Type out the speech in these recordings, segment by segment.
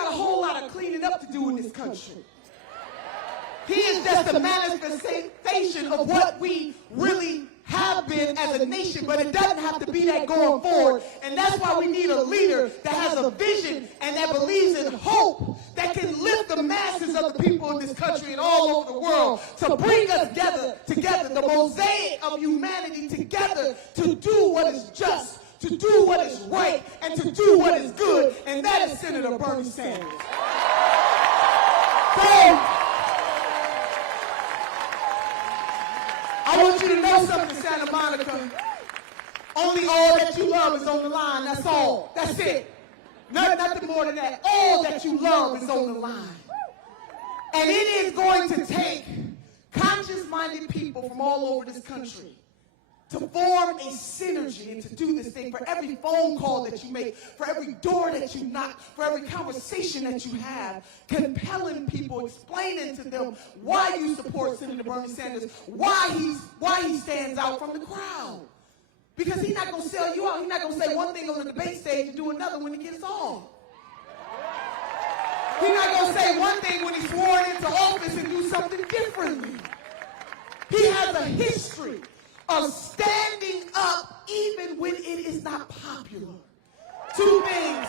got a whole lot of cleaning up to do in this country. He is just a manifestation of what we really have been as a nation, but it doesn't have to be that going forward. And that's why we need a leader that has a vision and that believes in hope, that can lift the masses of the people in this country and all over the world to bring us together, the mosaic of humanity together to do what is just, to do what is right, and to do what is good. And that is Senator Bernie Sanders. So, I want you to know something, Santa Monica. Only all that you love is on the line. That's all. That's it. Nothing more than that. All that you love is on the line. And it is going to take conscious-minded people from all over this country to form a synergy and to do this thing. For every phone call that you make, for every door that you knock, for every conversation that you have, compelling people, explaining to them why you support Senator Bernie Sanders, why he stands out from the crowd. Because he's not going to sell you out. He's not going to say one thing on the debate stage and do another when he gets on. He's not going to say one thing when he's sworn into office and do something differently. He has a history of standing up even when it is not popular. Two things.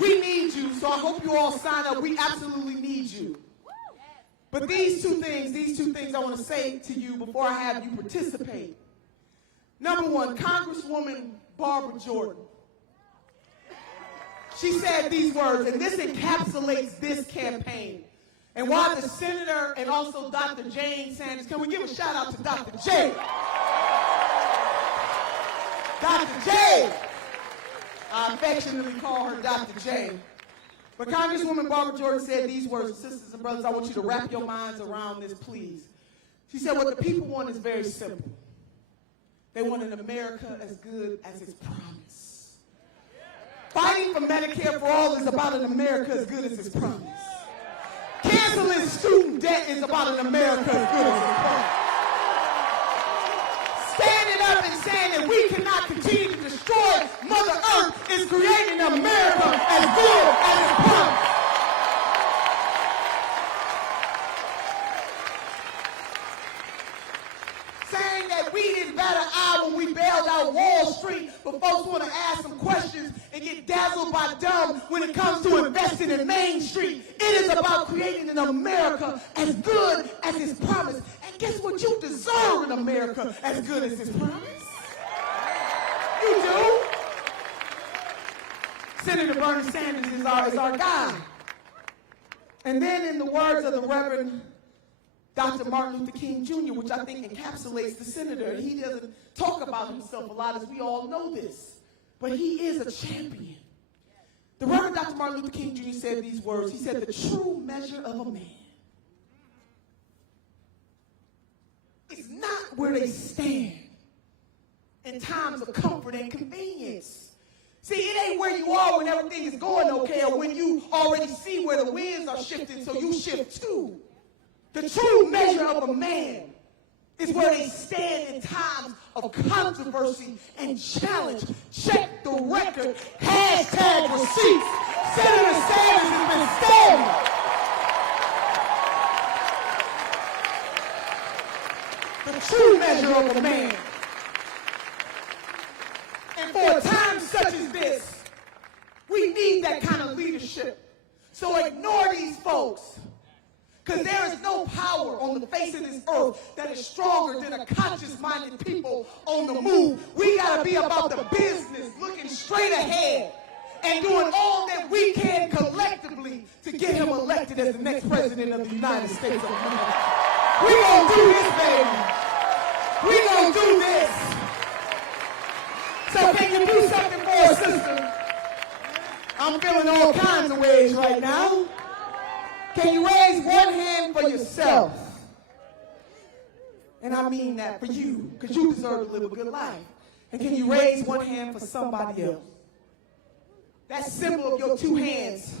We need you, so I hope you all sign up. We absolutely need you. But these two things I want to say to you before I have you participate. Number one, Congresswoman Barbara Jordan. She said these words, and this encapsulates this campaign. And while the senator and also Dr. Jane Sanders, can we give a shout out to Dr. J? Dr. J. I affectionately call her Dr. J. But Congresswoman Barbara Jordan said these words, sisters and brothers, I want you to wrap your minds around this, please. She said what the people want is very simple. They want an America as good as its promise. Fighting for Medicare for all is about an America as good as its promise. Canceling student debt is about an America as good as its promise. Standing up and saying that we cannot continue to destroy Mother Earth is creating an America as good as its promise. Saying that we didn't bat an eye when we bailed out Wall Street, but folks want to ask some questions and get dazzled by dumb when it comes to investing in Main Street. It is about creating an America as good as its promise. And guess what? You deserve an America as good as its promise. You do. Senator Bernie Sanders is our guy. And then in the words of the Reverend Dr. Martin Luther King Jr., which I think encapsulates the senator. He doesn't talk about himself a lot, as we all know this, but he is a champion. The Reverend Dr. Martin Luther King Jr. said these words. He said, the true measure of a man is not where they stand in times of comfort and convenience. See, it ain't where you are when everything is going okay, or when you already see where the winds are shifting, so you shift too. The true measure of a man is where they stand in times of controversy and challenge. Check the record. Hashtag receipts. Senator Sanders has been standing. The true measure of a man. And for a time such as this, we need that kind of leadership. So ignore these folks. Because there is no power on the face of this earth that is stronger than a conscious-minded people on the move. We got to be about the business, looking straight ahead and doing all that we can collectively to get him elected as the next president of the United States of America. We're going to do this, baby. We're going to do this. So can you do something for us, sister? I'm feeling all kinds of ways right now. Can you raise one hand for yourself? And I mean that for you, because you deserve to live a good life. And can you raise one hand for somebody else? That symbol of your two hands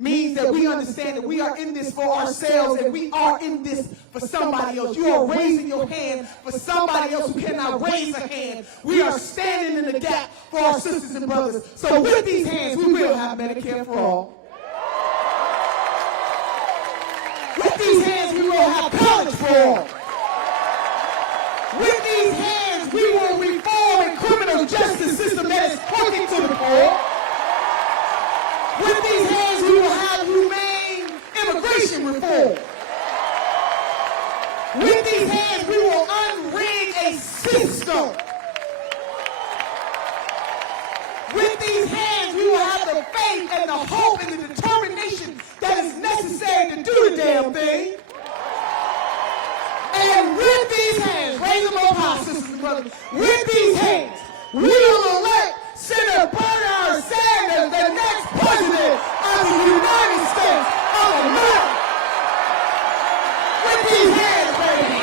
means that we understand that we are in this for ourselves and we are in this for somebody else. You are raising your hand for somebody else who cannot raise a hand. We are standing in the gap for our sisters and brothers. So with these hands, we will have Medicare for all. With these hands, we will have college for all. With these hands, we will reform a criminal justice system that is crooked to the core. With these hands, we will have humane immigration reform. With these hands, we will unrig a system. With these hands, we will have the faith and the hope and the determination that is necessary to do the damn thing. And with these hands, raise them up high, sisters and brothers. With these hands, we will elect Senator Bernard Sanders, the next president of the United States of America. With these hands, baby.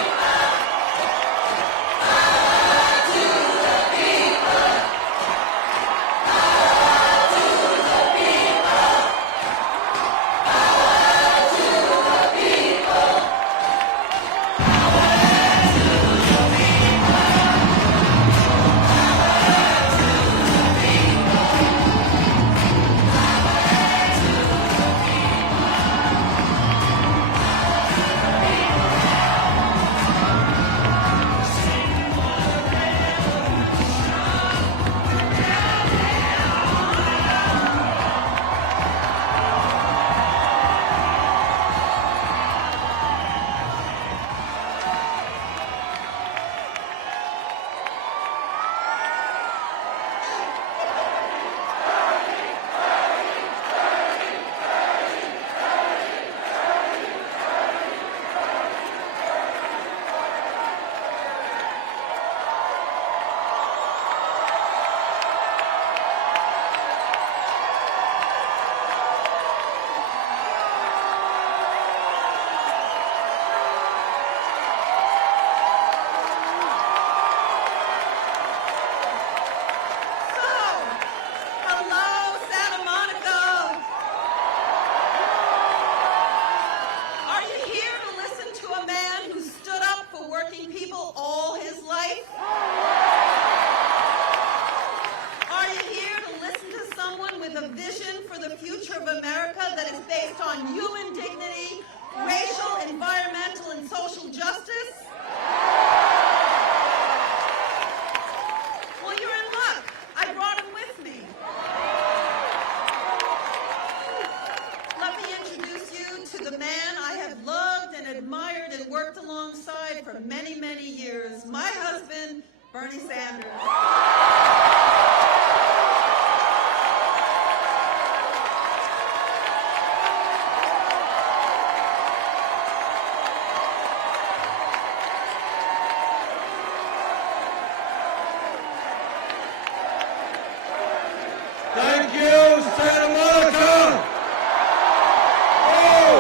Thank you, Santa Monica. Oh.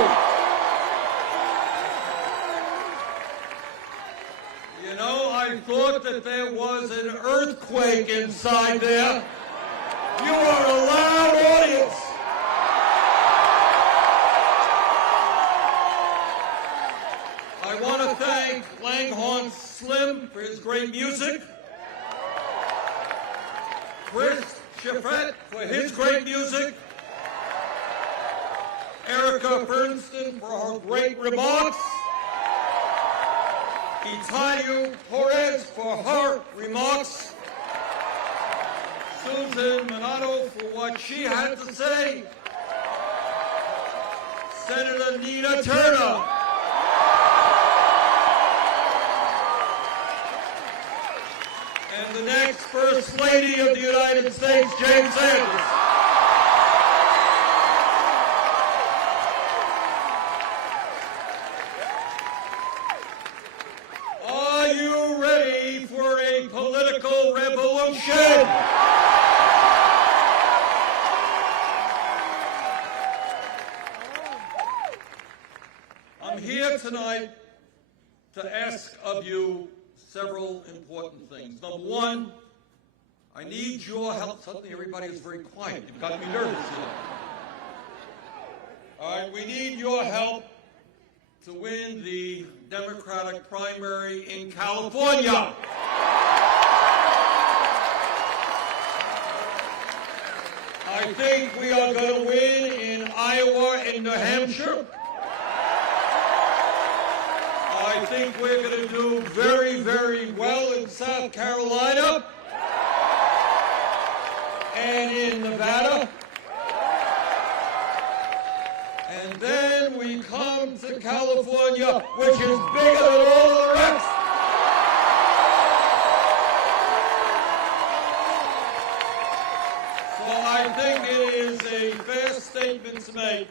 You know, I thought that there was an earthquake inside there. You are a loud audience. I want to thank Langhorne Slim for his great music. Chris Shifrett for his great music. Erica Bernstein for her great remarks. Italia Torres for her remarks. Susan Minato for what she had to say. Senator Nina Turner. And the next First Lady of the United States, Jane Sanders. Are you ready for a political revolution? I'm here tonight to ask of you several important things. Number one, I need your help. Suddenly everybody is very quiet. You've got me nervous here. right, we need your help to win the Democratic primary in California. I think we are going to win in Iowa and New Hampshire. I think we're going to do very, very well in South Carolina and in Nevada. And then we come to California, which is bigger than all the rest. So I think it is a fair statement to make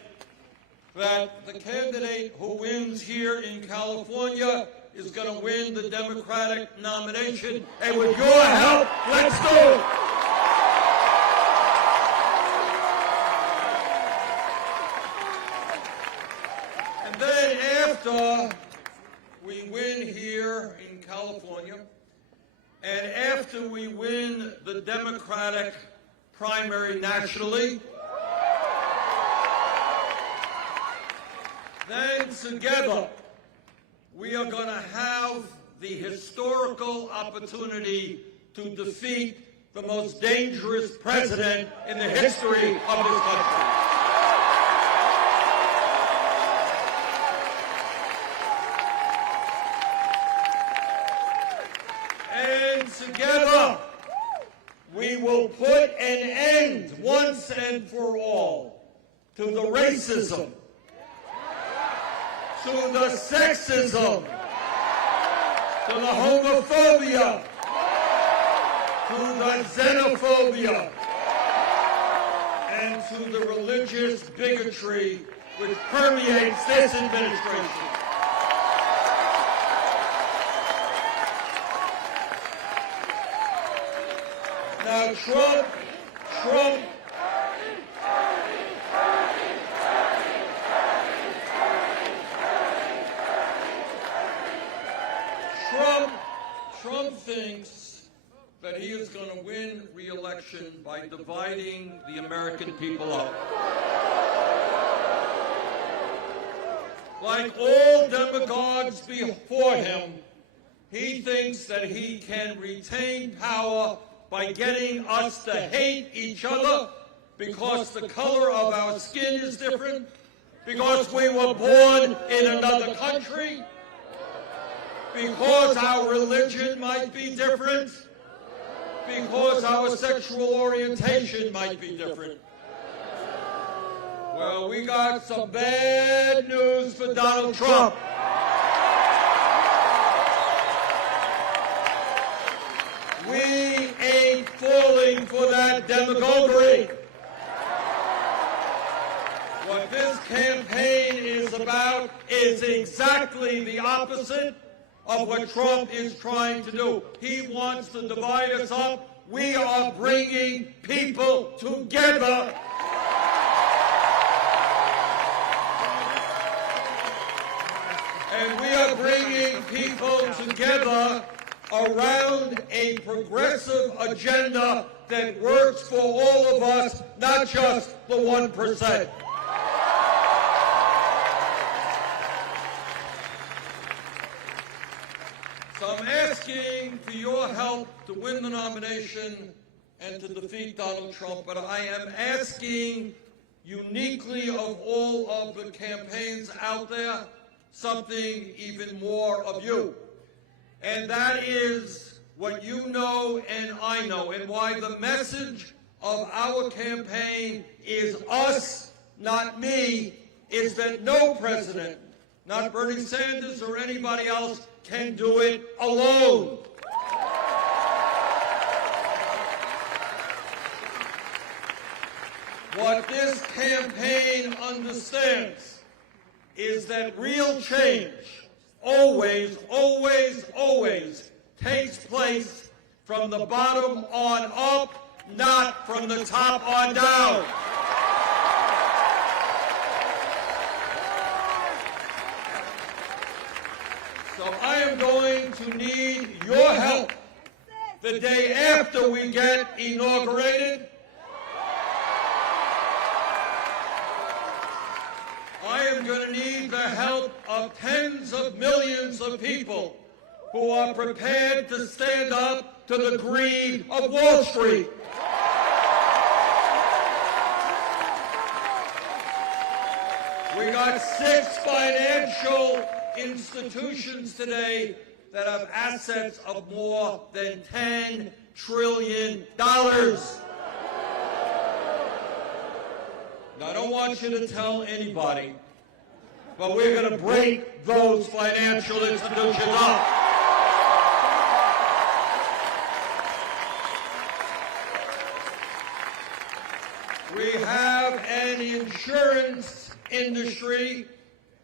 that the candidate who wins here in California is going to win the Democratic nomination. And with your help, let's do it. And then after we win here in California, and after we win the Democratic primary nationally, then together we are going to have the historical opportunity to defeat the most dangerous president in the history of this country. And together we will put an end once and for all to the racism, to the sexism, to the homophobia, to the xenophobia, and to the religious bigotry which permeates this administration. Now, Trump thinks that he is going to win re-election by dividing the American people up. Like all demagogues before him, he thinks that he can retain power by getting us to hate each other because the color of our skin is different, because we were born in another country, because our religion might be different, because our sexual orientation might be different. Well, we got some bad news for Donald Trump. We ain't falling for that demagoguery. What this campaign is about is exactly the opposite of what Trump is trying to do. He wants to divide us up. We are bringing people together. And we are bringing people together around a progressive agenda that works for all of us, not just the 1%. So I'm asking for your help to win the nomination and to defeat Donald Trump, but I am asking uniquely of all of the campaigns out there something even more of you. And that is what you know and I know, and why the message of our campaign is us, not me, is that no president, not Bernie Sanders or anybody else, can do it alone. What this campaign understands is that real change always, always, always takes place from the bottom on up, not from the top on down. So I am going to need your help the day after we get inaugurated. going to need the help of tens of millions of people who are prepared to stand up to the greed of Wall Street. We got 6 financial institutions today that have assets of more than $10 trillion. Now, I don't want you to tell anybody, but we're going to break those financial institutions up. We have an insurance industry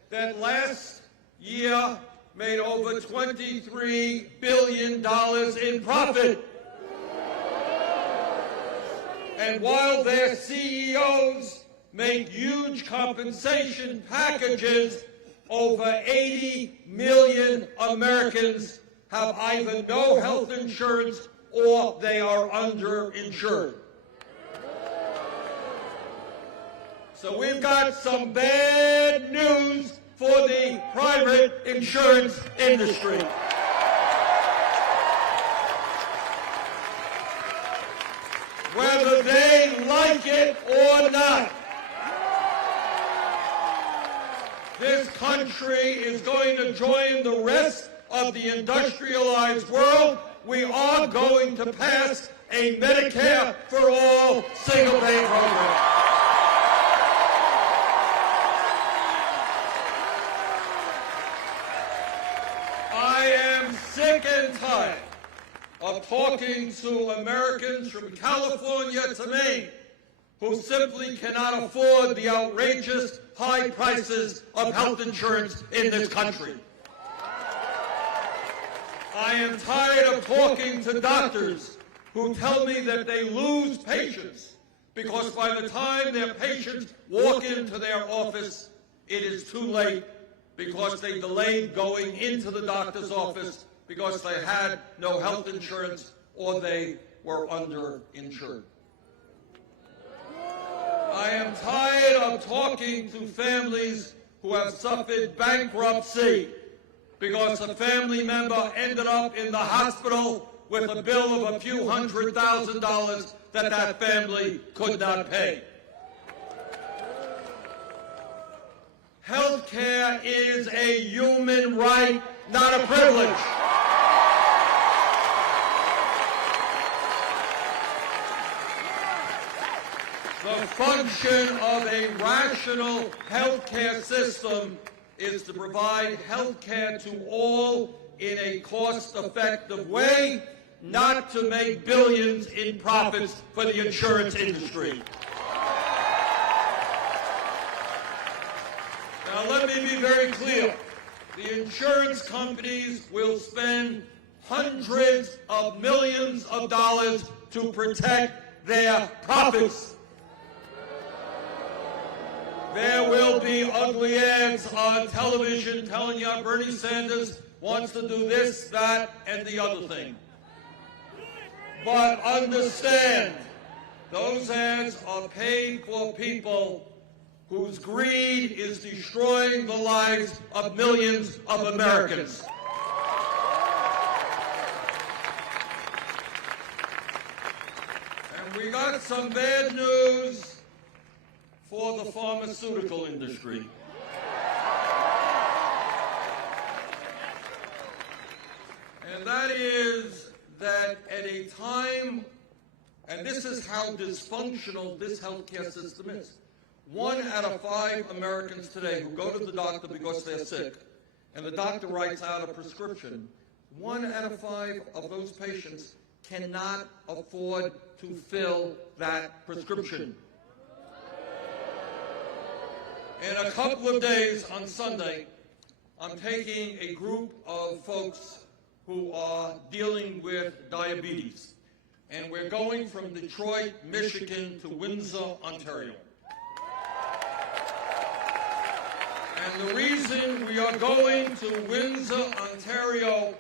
that last year made over $23 billion in profit. And while their CEOs make huge compensation packages, over 80 million Americans have either no health insurance or they are underinsured. So we've got some bad news for the private insurance industry. Whether they like it or not, this country is going to join the rest of the industrialized world. We are going to pass a Medicare for all single-pay program. I am sick and tired of talking to Americans from California to Maine who simply cannot afford the outrageous high prices of health insurance in this country. I am tired of talking to doctors who tell me that they lose patients because by the time their patients walk into their office, it is too late because they delayed going into the doctor's office because they had no health insurance or they were underinsured. I am tired of talking to families who have suffered bankruptcy because a family member ended up in the hospital with a bill of a few $100,000 that family could not pay. Health care is a human right, not a privilege. The function of a rational health care system is to provide health care to all in a cost-effective way, not to make billions in profits for the insurance industry. Now, let me be very clear. The insurance companies will spend hundreds of millions of dollars to protect their profits. There will be ugly ads on television telling you Bernie Sanders wants to do this, that, and the other thing. But understand, those ads are paid for people whose greed is destroying the lives of millions of Americans. And we got some bad news for the pharmaceutical industry. And that is that at a time, and this is how dysfunctional this healthcare system is. 1 out of 5 Americans today who go to the doctor because they're sick, and the doctor writes out a prescription, 1 out of 5 of those patients cannot afford to fill that prescription. In a couple of days on Sunday, I'm taking a group of folks who are dealing with diabetes. And we're going from Detroit, Michigan to Windsor, Ontario. And the reason we are going to Windsor, Ontario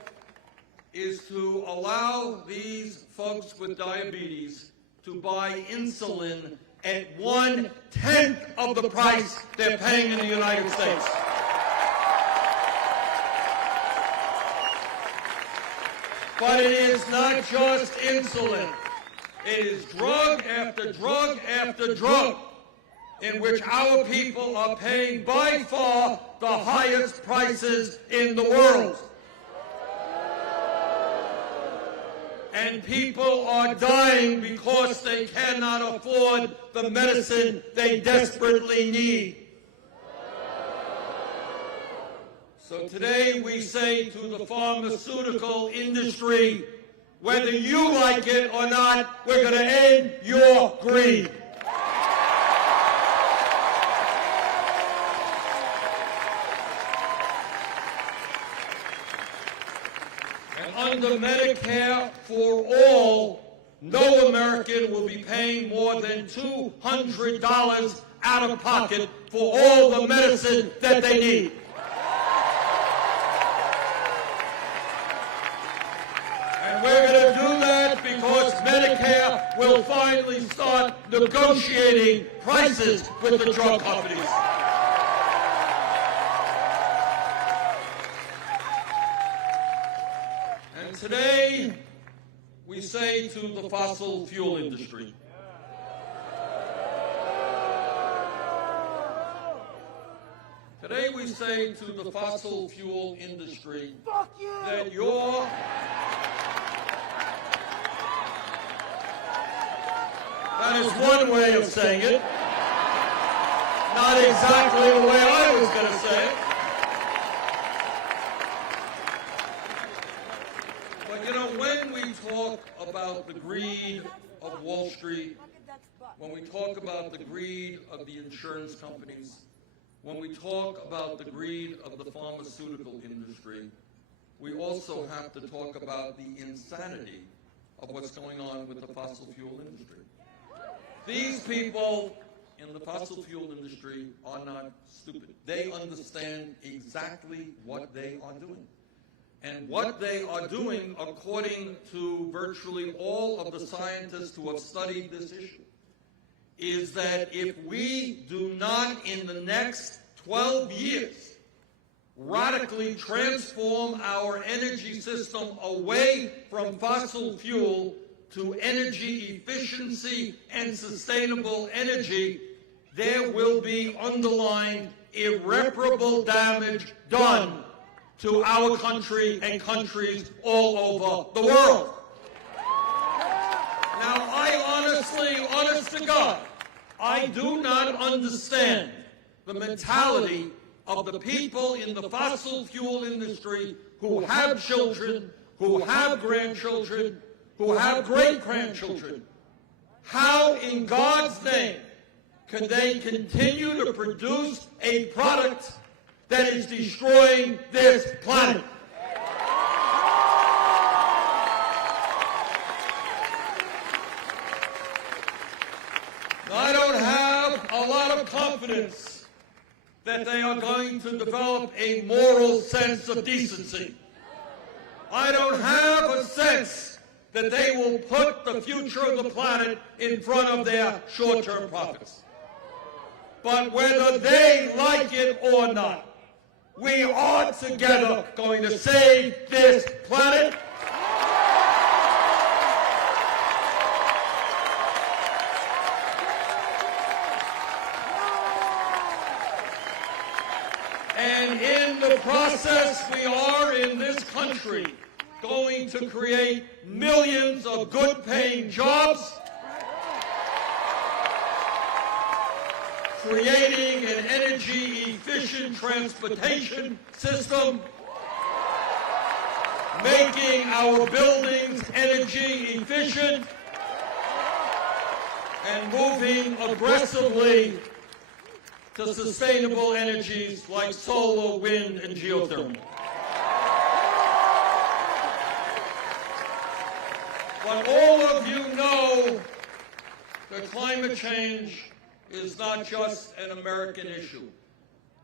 is to allow these folks with diabetes to buy insulin at 1/10 of the price they're paying in the United States. But it is not just insulin. It is drug after drug after drug in which our people are paying by far the highest prices in the world. And people are dying because they cannot afford the medicine they desperately need. So today we say to the pharmaceutical industry, whether you like it or not, we're going to end your greed. And under Medicare for all, no American will be paying more than $200 out of pocket for all the medicine that they need. And we're going to do that because Medicare will finally start negotiating prices with the drug companies. And today, we say to the fossil fuel industry, today we say to the fossil fuel industry that that is one way of saying it. Not exactly the way I was going to say it. But you know, when we talk about the greed of Wall Street, when we talk about the greed of the insurance companies, when we talk about the greed of the pharmaceutical industry, we also have to talk about the insanity of what's going on with the fossil fuel industry. These people in the fossil fuel industry are not stupid. They understand exactly what they are doing. And what they are doing, according to virtually all of the scientists who have studied this issue, is that if we do not, in the next 12 years, radically transform our energy system away from fossil fuel to energy efficiency and sustainable energy, there will be underlying irreparable damage done to our country and countries all over the world. Now, honest to God, I do not understand the mentality of the people in the fossil fuel industry who have children, who have grandchildren, who have great-grandchildren. How, in God's name, can they continue to produce a product that is destroying this planet? I don't have a lot of confidence that they are going to develop a moral sense of decency. I don't have a sense that they will put the future of the planet in front of their short-term profits. But whether they like it or not, we are together going to save this planet. And in the process, we are in this country going to create millions of good-paying jobs, creating an energy-efficient transportation system, making our buildings energy efficient, and moving aggressively to sustainable energies like solar, wind, and geothermal. But all of you know that climate change is not just an American issue.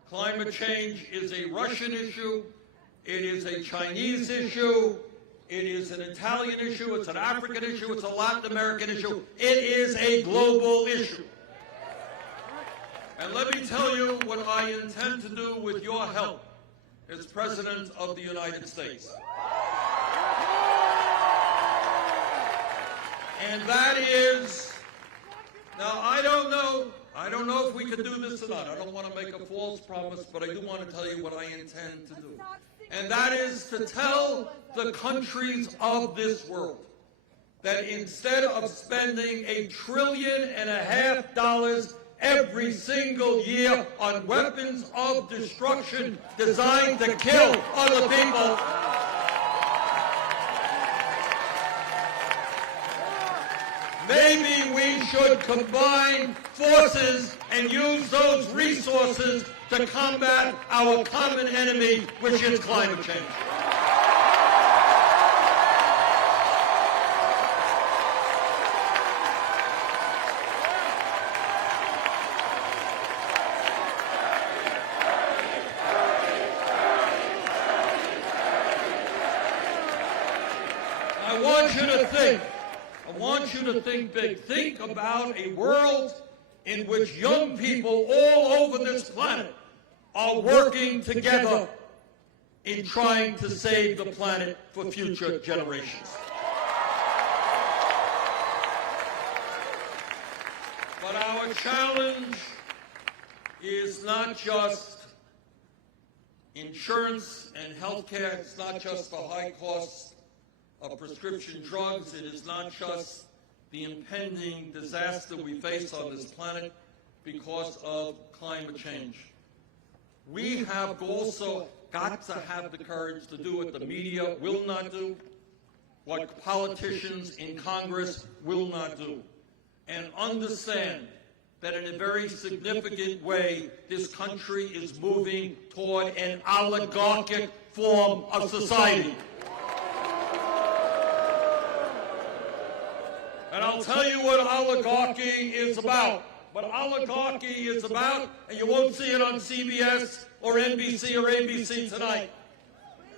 Climate change is a Russian issue, it is a Chinese issue, it is an Italian issue, it's an African issue, it's a Latin American issue. It is a global issue. And let me tell you what I intend to do with your help as President of the United States. And that is, now I don't know if we can do this or not. I don't want to make a false promise, but I do want to tell you what I intend to do. And that is to tell the countries of this world that instead of spending $1.5 trillion every single year on weapons of destruction designed to kill other people, maybe we should combine forces and use those resources to combat our common enemy, which is climate change. I want you to think big. Think about a world in which young people all over this planet are working together in trying to save the planet for future generations. But our challenge is not just insurance and health care. It's not just the high costs of prescription drugs. It is not just the impending disaster we face on this planet because of climate change. We have also got to have the courage to do what the media will not do, what politicians in Congress will not do, and understand that in a very significant way, this country is moving toward an oligarchic form of society. And I'll tell you what oligarchy is about. What oligarchy is about, and you won't see it on CBS or NBC or ABC tonight.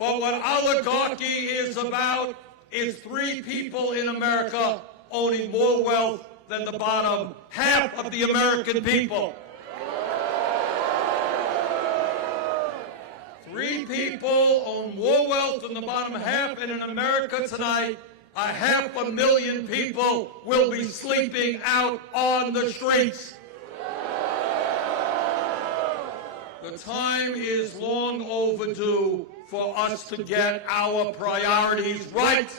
But what oligarchy is about is 3 people in America owning more wealth than the bottom half of the American people. 3 people own more wealth than the bottom half, and in America tonight, 500,000 people will be sleeping out on the streets. The time is long overdue for us to get our priorities right.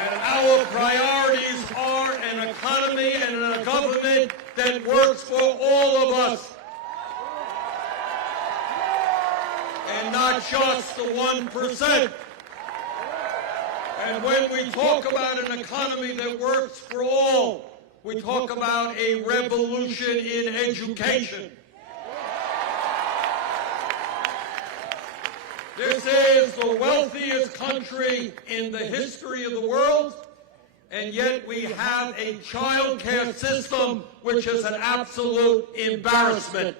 And our priorities are an economy and a government that works for all of us. And not just the 1%. And when we talk about an economy that works for all, we talk about a revolution in education. This is the wealthiest country in the history of the world, and yet we have a child care system which is an absolute embarrassment.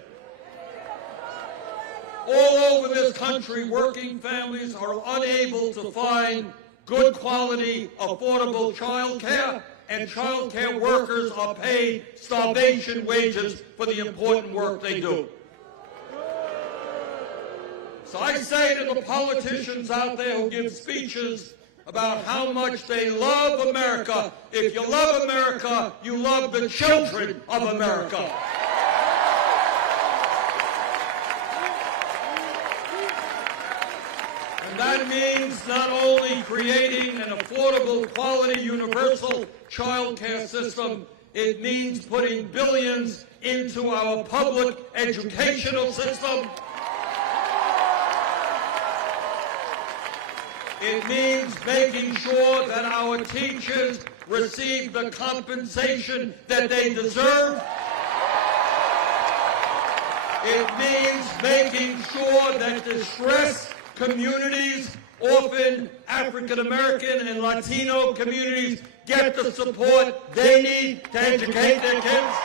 All over this country, working families are unable to find good quality, affordable child care, and child care workers are paid starvation wages for the important work they do. So I say to the politicians out there who give speeches about how much they love America, if you love America, you love the children of America. That means not only creating an affordable, quality, universal child care system, it means putting billions into our public educational system. It means making sure that our teachers receive the compensation that they deserve. It means making sure that distressed communities, often African American and Latino communities, get the support they need to educate their kids.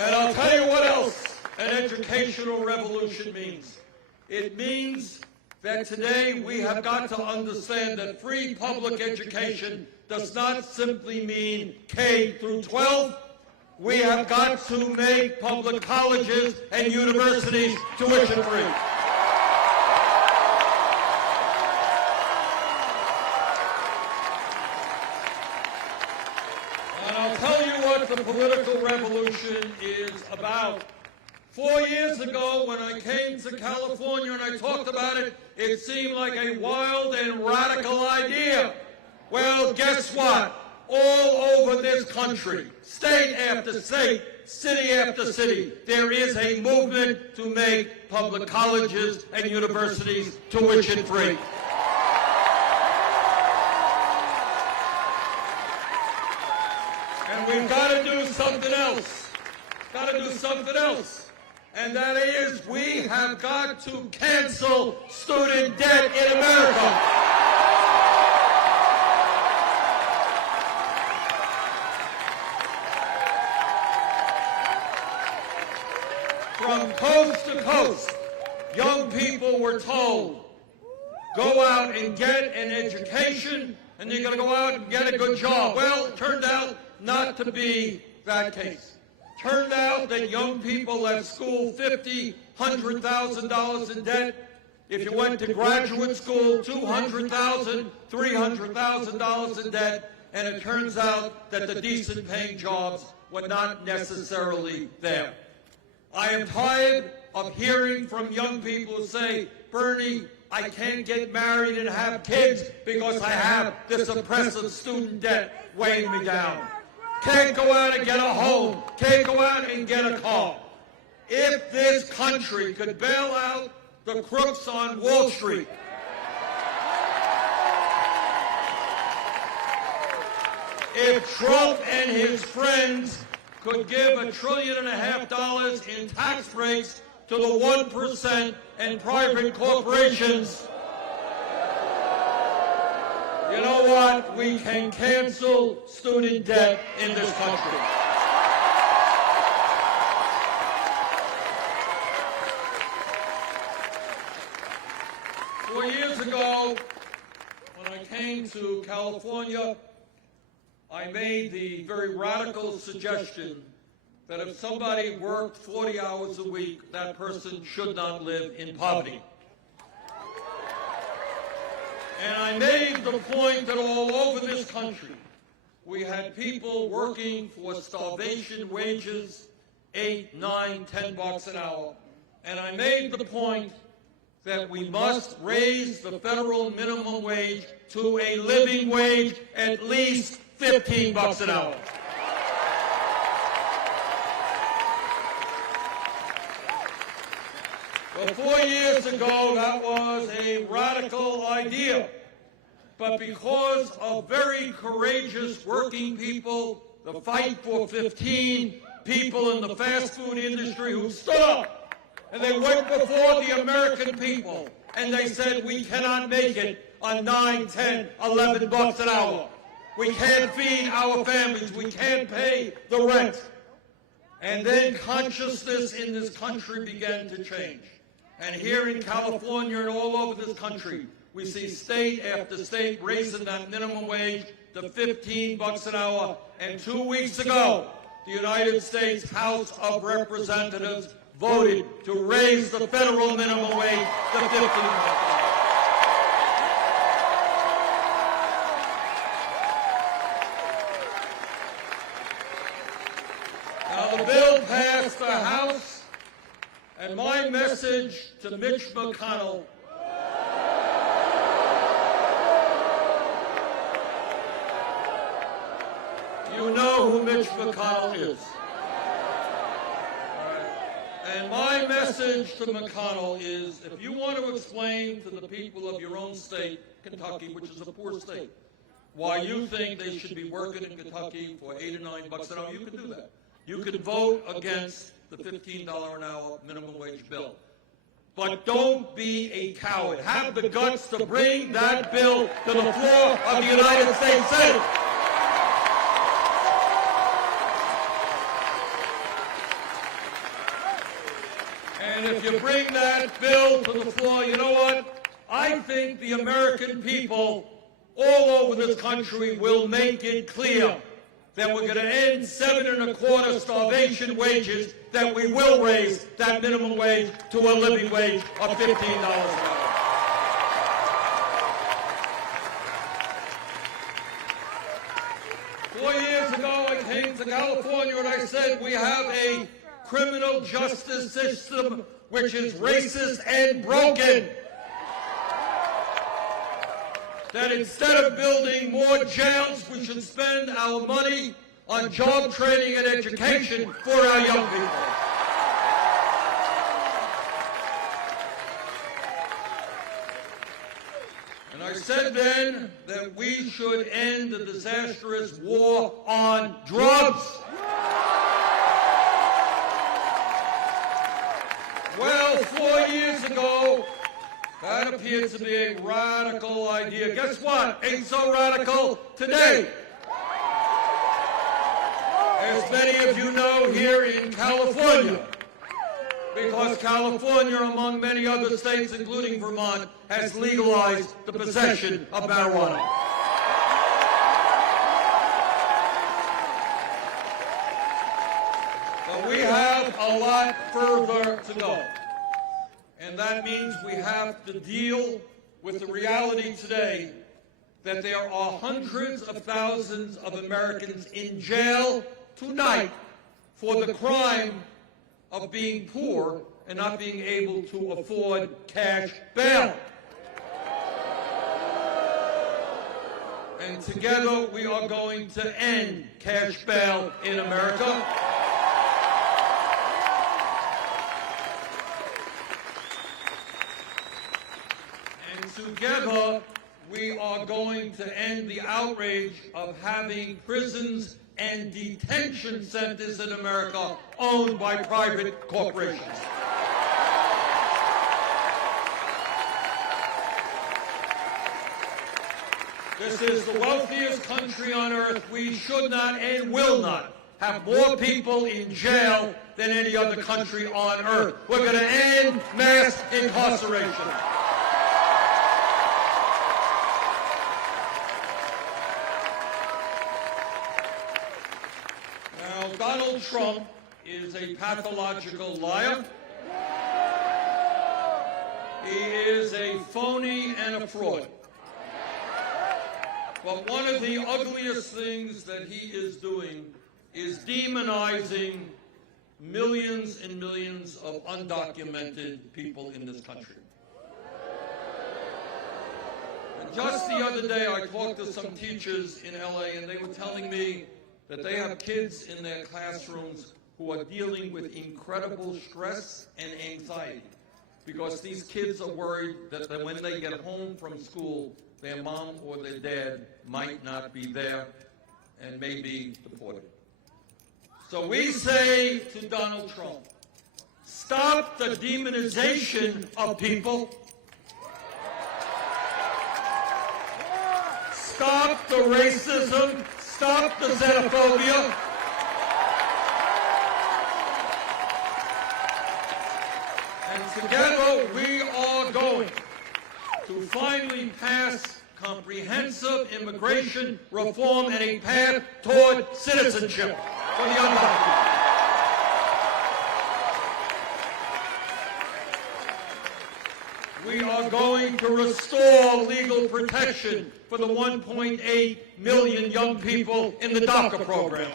And I'll tell you what else an educational revolution means. It means that today we have got to understand that free public education does not simply mean K through 12. We have got to make public colleges and universities tuition free. And I'll tell you what the political revolution is about. 4 years ago, when I came to California and I talked about it, it seemed like a wild and radical idea. Well, guess what? All over this country, state after state, city after city, there is a movement to make public colleges and universities tuition free. And we've got to do something else. Got to do something else. And that is, we have got to cancel student debt in America. From coast to coast, young people were told, go out and get an education, and you're going to go out and get a good job. Well, it turned out not to be that case. Turned out that young people left school $50,000, $100,000 in debt. If you went to graduate school, $200,000, $300,000 in debt. And it turns out that the decent paying jobs were not necessarily there. I am tired of hearing from young people who say, Bernie, I can't get married and have kids because I have this oppressive student debt weighing me down. Can't go out and get a home. Can't go out and get a car. If this country could bail out the crooks on Wall Street, if Trump and his friends could give $1.5 trillion in tax breaks to the 1% and private corporations, you know what? We can cancel student debt in this country. Four years ago, when I came to California, I made the very radical suggestion that if somebody worked 40 hours a week, that person should not live in poverty. And I made the point that all over this country, we had people working for starvation wages, $8, $9, $10 an hour. And I made the point that we must raise the federal minimum wage to a living wage, at least $15 an hour. Well, 4 years ago, that was a radical idea. But because of very courageous working people, the Fight for 15, people in the fast food industry who stood up, and they went before the American people, and they said, we cannot make it on $9, $10, $11 an hour. We can't feed our families. We can't pay the rent. And then consciousness in this country began to change. And here in California and all over this country, we see state after state raising that minimum wage to $15 an hour. And 2 weeks ago, the United States House of Representatives voted to raise the federal minimum wage to $15 an hour. Now, the bill passed the House, and my message to Mitch McConnell you know who Mitch McConnell is. And my message to McConnell is, if you want to explain to the people of your own state, Kentucky, which is a poor state, why you think they should be working in Kentucky for $8 or $9 an hour, you can do that. You can vote against the $15 an hour minimum wage bill. But don't be a coward. Have the guts to bring that bill to the floor of the United States Senate. And if you bring that bill to the floor, you know what? I think the American people all over this country will make it clear that we're going to end 7.25 starvation wages, that we will raise that minimum wage to a living wage of $15 an hour. 4 years ago, I came to California and I said we have a criminal justice system which is racist and broken. That instead of building more jails, we should spend our money on job training and education for our young people. And I said then that we should end the disastrous war on drugs. Well, 4 years ago, that appeared to be a radical idea. Guess what? Ain't so radical today. As many of you know, here in California, because California, among many other states, including Vermont, has legalized the possession of marijuana. But we have a lot further to go. And that means we have to deal with the reality today that there are hundreds of thousands of Americans in jail tonight for the crime of being poor and not being able to afford cash bail. And together we are going to end cash bail in America. Together, we are going to end the outrage of having prisons and detention centers in America owned by private corporations. This is the wealthiest country on earth. We should not and will not have more people in jail than any other country on earth. We're going to end mass incarceration. Donald Trump is a pathological liar. He is a phony and a fraud. But one of the ugliest things that he is doing is demonizing millions and millions of undocumented people in this country. And just the other day, I talked to some teachers in LA, and they were telling me that they have kids in their classrooms who are dealing with incredible stress and anxiety because these kids are worried that when they get home from school, their mom or their dad might not be there and may be deported. So we say to Donald Trump, stop the demonization of people. Stop the racism. Stop the xenophobia. And together we are going to finally pass comprehensive immigration reform and a path toward citizenship for the undocumented. We are going to restore legal protection for the 1.8 million young people in the DACA program.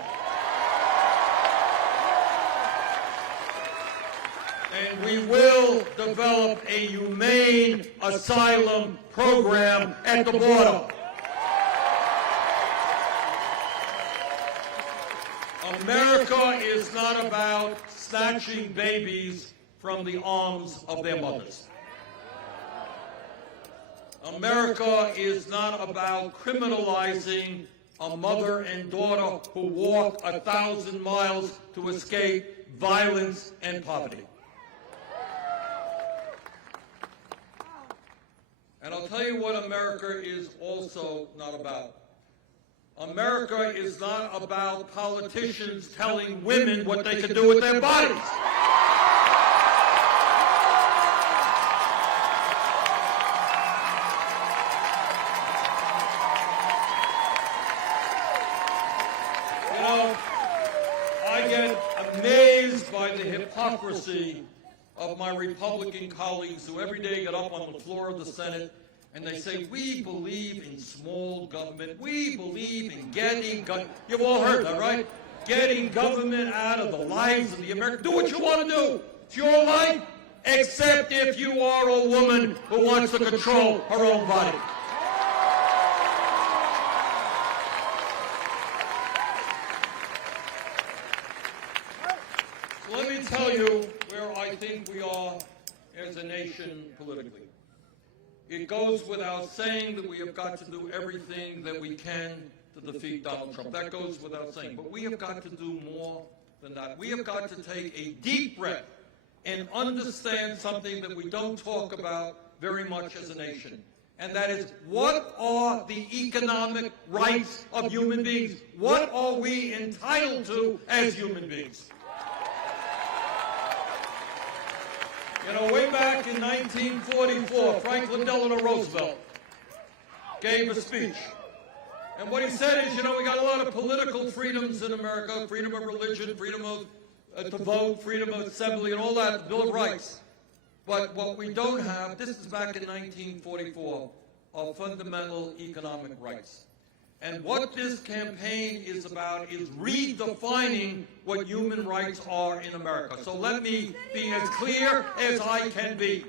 And we will develop a humane asylum program at the border. America is not about snatching babies from the arms of their mothers. America is not about criminalizing a mother and daughter who walk 1,000 miles to escape violence and poverty. And I'll tell you what America is also not about. America is not about politicians telling women what they can do with their bodies. by the hypocrisy of my Republican colleagues who every day get up on the floor of the Senate and they say, we believe in small government, we believe in getting government. You've all heard that, right? Getting government out of the lives of the Americans. Do what you want to do. It's your life, except if you are a woman who wants to control her own body. So let me tell you where I think we are as a nation politically. It goes without saying that we have got to do everything that we can to defeat Donald Trump. That goes without saying. But we have got to do more than that. We have got to take a deep breath and understand something that we don't talk about very much as a nation. And that is, what are the economic rights of human beings? What are we entitled to as human beings? You know, way back in 1944, Franklin Delano Roosevelt gave a speech. And what he said is, you know, we got a lot of political freedoms in America, freedom of religion, freedom of to vote, freedom of assembly, and all that, Bill of Rights. But what we don't have, this is back in 1944, are fundamental economic rights. And what this campaign is about is redefining what human rights are in America. So let me be as clear as I can be.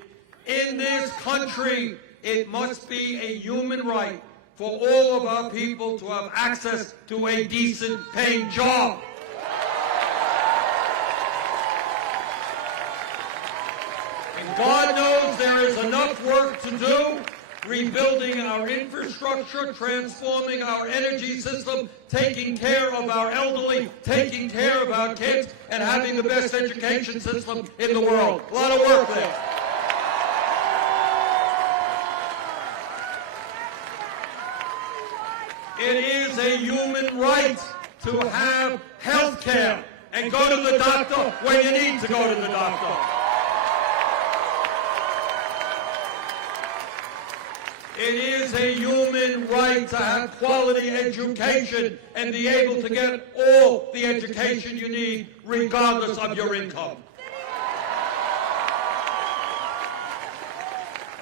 In this country, it must be a human right for all of our people to have access to a decent paying job. And God knows there is enough work to do, rebuilding our infrastructure, transforming our energy system, taking care of our elderly, taking care of our kids, and having the best education system in the world. A lot of work there. It is a human right to have health care and go to the doctor when you need to go to the doctor. It is a human right to have quality education and be able to get all the education you need regardless of your income.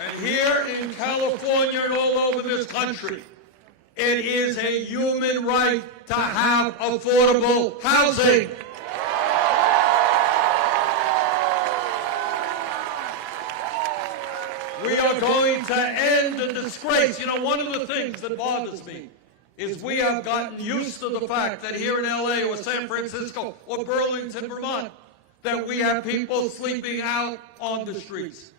And here in California and all over this country, it is a human right to have affordable housing. We are going to end the disgrace. You know, one of the things that bothers me is we have gotten used to the fact that here in LA or San Francisco or Burlington, Vermont, that we have people sleeping out on the streets.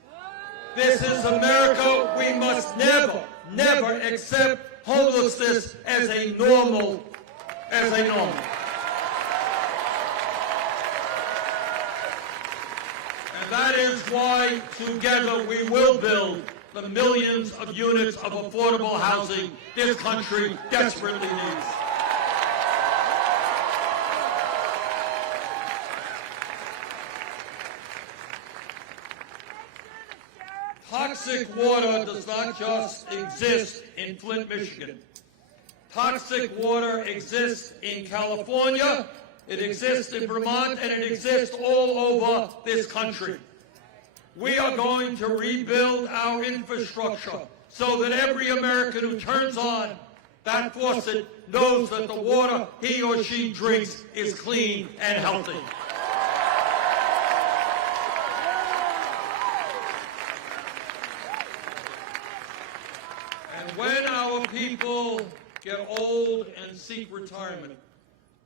This is America. We must never, never accept homelessness as a normal. And that is why together we will build the millions of units of affordable housing this country desperately needs. Toxic water does not just exist in Flint, Michigan. Toxic water exists in California, it exists in Vermont, and it exists all over this country. We are going to rebuild our infrastructure so that every American who turns on that faucet knows that the water he or she drinks is clean and healthy. And when our people get old and seek retirement,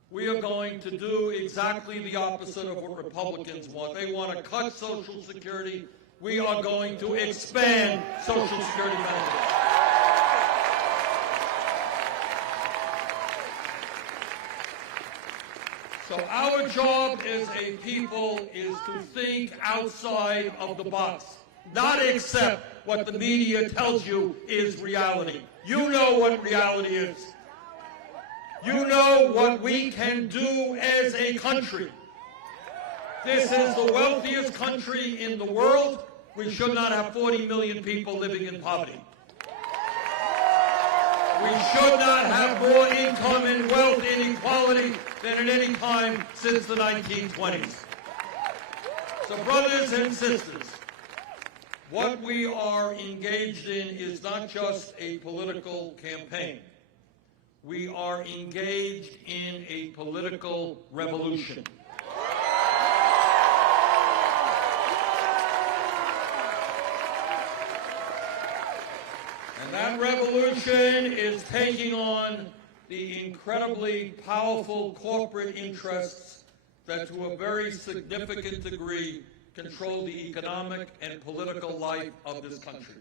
we are going to do exactly the opposite of what Republicans want. They want to cut Social Security. We are going to expand Social Security benefits. So our job as a people is to think outside of the box, not accept what the media tells you is reality. You know what reality is. You know what we can do as a country. This is the wealthiest country in the world. We should not have 40 million people living in poverty. We should not have more income and wealth inequality than at any time since the 1920s. So brothers and sisters, what we are engaged in is not just a political campaign. We are engaged in a political revolution. And that revolution is taking on the incredibly powerful corporate interests that to a very significant degree control the economic and political life of this country.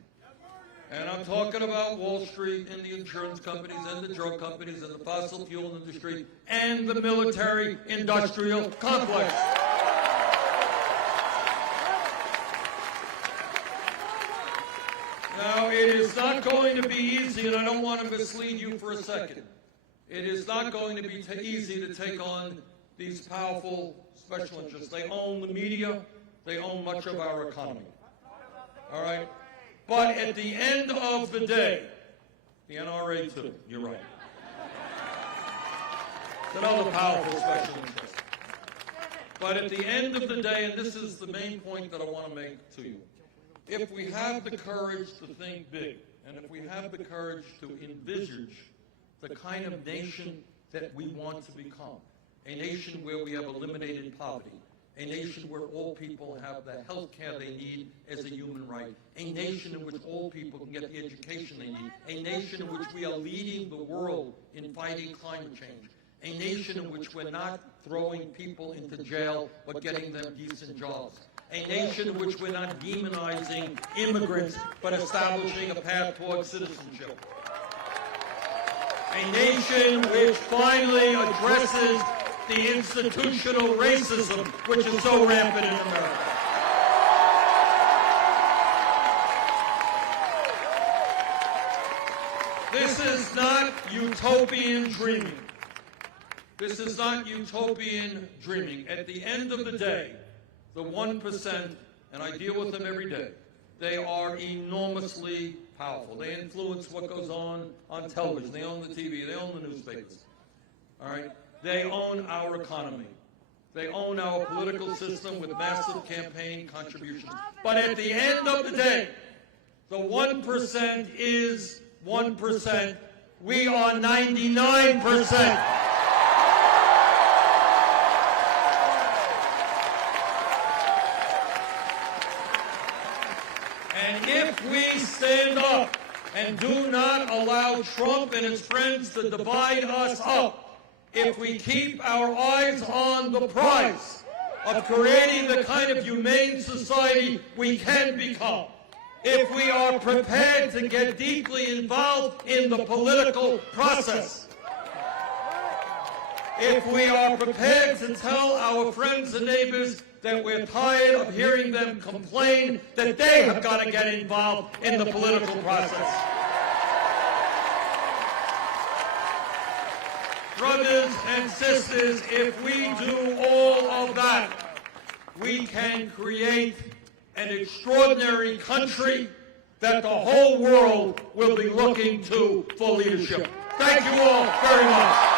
And I'm talking about Wall Street and the insurance companies and the drug companies and the fossil fuel industry and the military-industrial complex. Now, it is not going to be easy, and I don't want to mislead you for a second. It is not going to be easy to take on these powerful special interests. They own the media. They own much of our economy. All right? But at the end of the day, the NRA too, you're right. It's another powerful special interest. But at the end of the day, and this is the main point that I want to make to you, if we have the courage to think big, and if we have the courage to envisage the kind of nation that we want to become, a nation where we have eliminated poverty, a nation where all people have the health care they need as a human right, a nation in which all people can get the education they need, a nation in which we are leading the world in fighting climate change, a nation in which we're not throwing people into jail but getting them decent jobs, a nation in which we're not demonizing immigrants but establishing a path towards citizenship, a nation which finally addresses the institutional racism which is so rampant in America. This is not utopian dreaming. This is not utopian dreaming. At the end of the day, the 1%, and I deal with them every day, they are enormously powerful. They influence what goes on television. They own the TV. They own the newspapers. All right? They own our economy. They own our political system with massive campaign contributions. But at the end of the day, the 1% is 1%. We are 99%. And if we stand up and do not allow Trump and his friends to divide us up, if we keep our eyes on the prize of creating the kind of humane society we can become, if we are prepared to get deeply involved in the political process, if we are prepared to tell our friends and neighbors that we're tired of hearing them complain that they have got to get involved in the political process. Brothers and sisters, if we do all of that, we can create an extraordinary country that the whole world will be looking to for leadership. Thank you all very much.